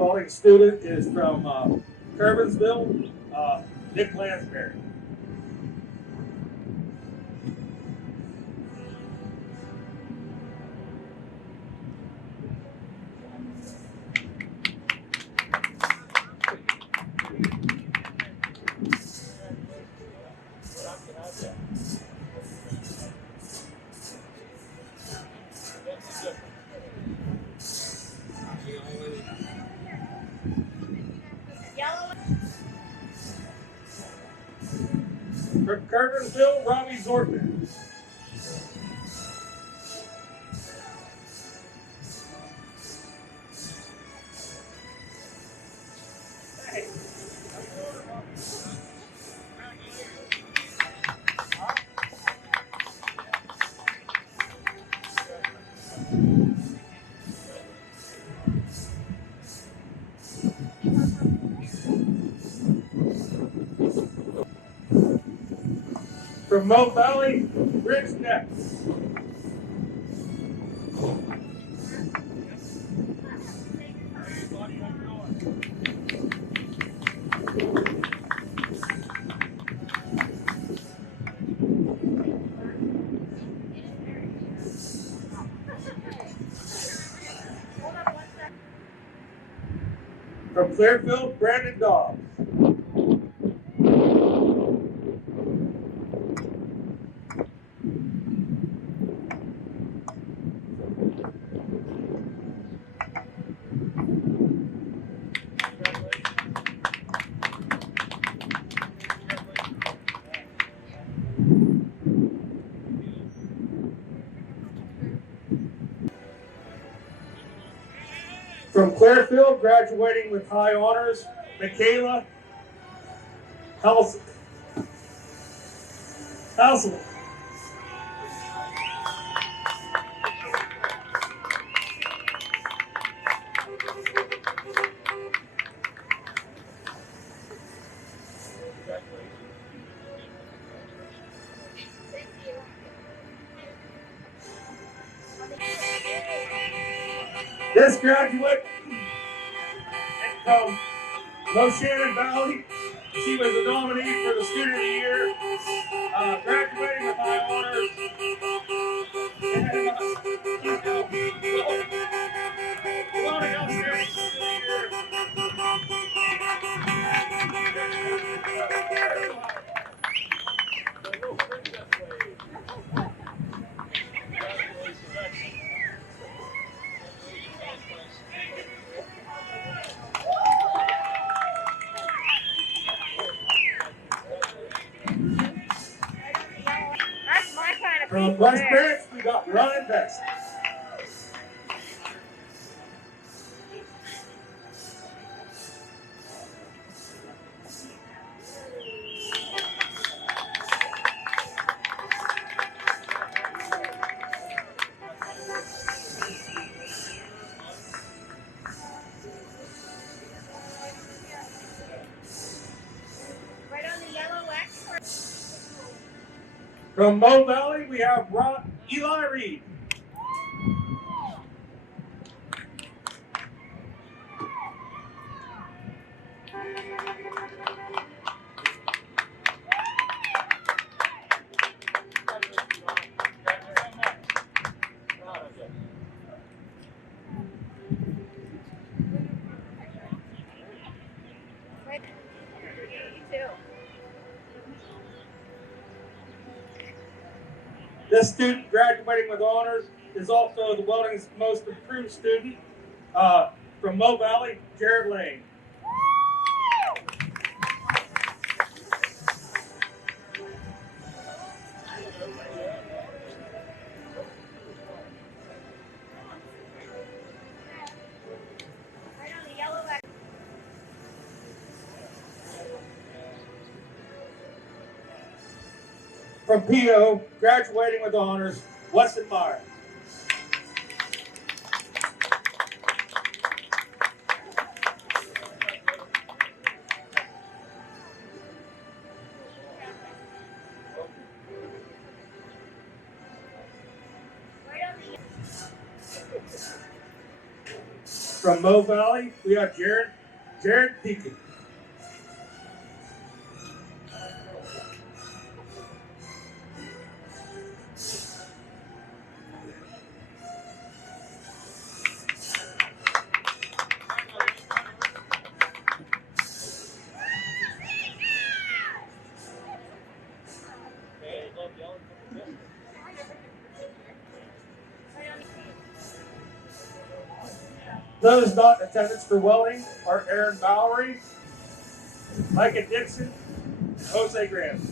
welding student is from Curvensville, Nick Lansbury. From Curvensville, Robbie Zortman. From Mo Valley, Rich Neck. From Clearfield, Brandon Dobbs. From Clearfield, graduating with high honors, Michaela Halsell. This graduate is from Moshannon Valley. She was a nominee for the Student of the Year, graduating with high honors. From West Branch, we got Ryan Best. From Mo Valley, we have Eli Reed. This student graduating with honors is also the welding's most improved student from Mo Valley, Jared Lane. From PO, graduating with honors, Weston Meyer. From Mo Valley, we have Jared Deacon. Those not in attendance for welding are Aaron Bowery, Micah Dixon, and Jose Graham.